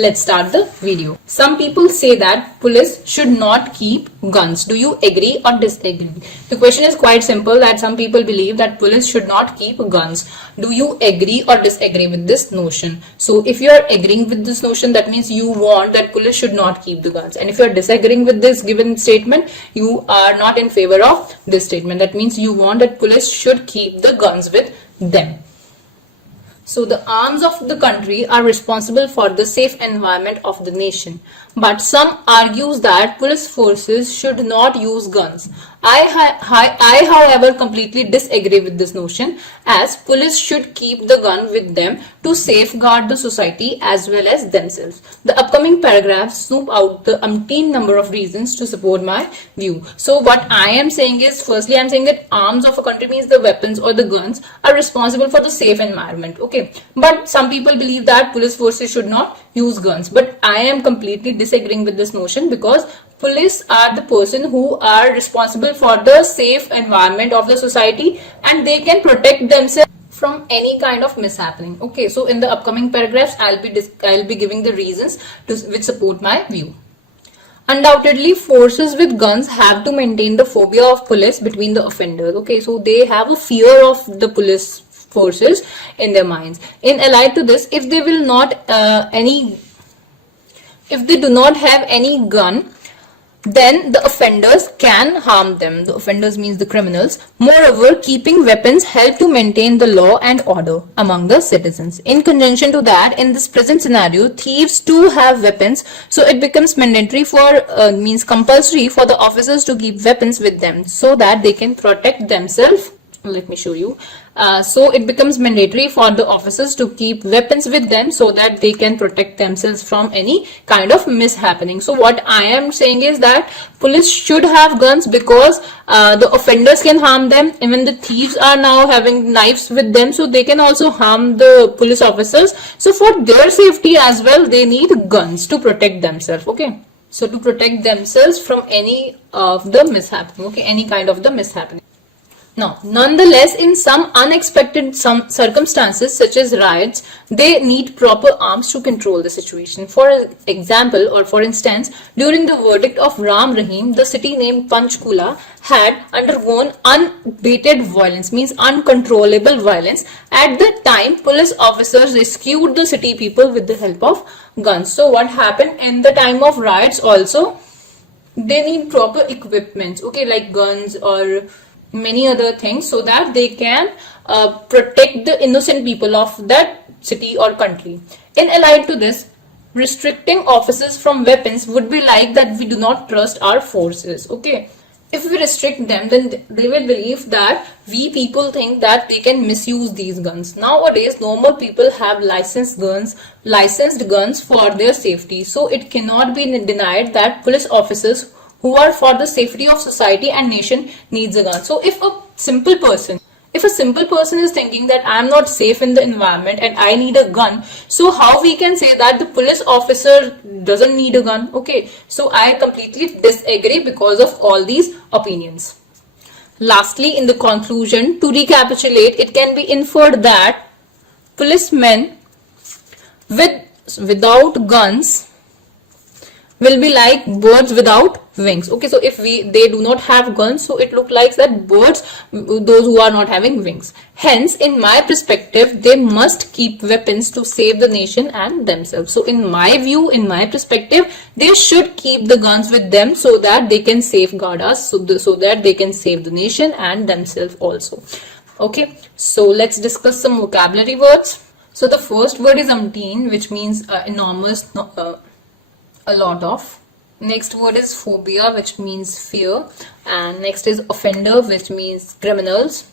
Let's start the video. Some people say that police should not keep guns. Do you agree or disagree? The question is quite simple, that some people believe that police should not keep guns. Do you agree or disagree with this notion? So if you are agreeing with this notion, that means you want that police should not keep the guns. And if you are disagreeing with this given statement, you are not in favor of this statement. That means you want that police should keep the guns with them. So the arms of the country are responsible for the safe environment of the nation. But some argues that police forces should not use guns. I however completely disagree with this notion, as police should keep the gun with them to safeguard the society as well as themselves. The upcoming paragraphs snoop out the umpteen number of reasons to support my view. So what I am saying is, firstly I am saying that arms of a country means the weapons or the guns are responsible for the safe environment. Okay, but some people believe that police forces should not use guns. But I am completely disagreeing with this notion, because police are the person who are responsible for the safe environment of the society, and they can protect themselves from any kind of mishappening. Okay, so in the upcoming paragraphs I'll be giving the reasons which support my view. Undoubtedly, forces with guns have to maintain the phobia of police between the offenders. Okay, so they have a fear of the police forces in their minds. In allied to this, if they will not if they do not have any gun, then the offenders can harm them. The offenders means the criminals. Moreover, keeping weapons help to maintain the law and order among the citizens. In conjunction to that, in this present scenario, thieves too have weapons, so it becomes mandatory for compulsory for the officers to keep weapons with them so that they can protect themselves. Let me show you. So it becomes mandatory for the officers to keep weapons with them so that they can protect themselves from any kind of mishappening. So what I am saying is that police should have guns because the offenders can harm them. Even the thieves are now having knives with them, so they can also harm the police officers. So for their safety as well, they need guns to protect themselves. Okay, so to protect themselves from any of the mishappening. Okay, any kind of the mishappening. Now, nonetheless, in some unexpected circumstances such as riots, they need proper arms to control the situation. For example, or for instance, during the verdict of Ram Rahim, the city named Panchkula had undergone unabated violence, means uncontrollable violence. At the time, police officers rescued the city people with the help of guns. So what happened in the time of riots also? They need proper equipment, okay, like guns or many other things, so that they can protect the innocent people of that city or country. In allied to this, restricting officers from weapons would be like that we do not trust our forces. Okay, if we restrict them, then they will believe that we people think that they can misuse these guns. Nowadays, normal people have licensed guns for their safety, so it cannot be denied that police officers who are for the safety of society and nation needs a gun. So if a simple person is thinking that I am not safe in the environment and I need a gun, so how we can say that the police officer doesn't need a gun? Okay, so I completely disagree because of all these opinions. Lastly, in the conclusion, to recapitulate, it can be inferred that policemen without guns will be like birds without wings. Okay, so if they do not have guns, so it looks like that birds, those who are not having wings. Hence, in my perspective, they must keep weapons to save the nation and themselves. So in my view, in my perspective, they should keep the guns with them so that they can safeguard us, so that they can save the nation and themselves also. Okay, so let's discuss some vocabulary words. So the first word is umpteen, which means enormous, a lot of. Next word is phobia, which means fear, and next is offender, which means criminals.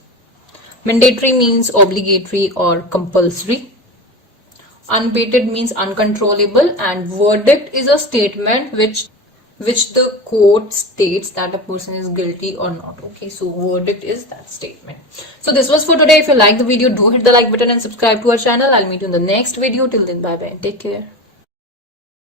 Mandatory means obligatory or compulsory. Unabated means uncontrollable, and verdict is a statement which the court states that a person is guilty or not. Okay, so verdict is that statement. So this was for today. If you like the video, do hit the like button and subscribe to our channel. I'll meet you in the next video. Till then, bye bye and take care.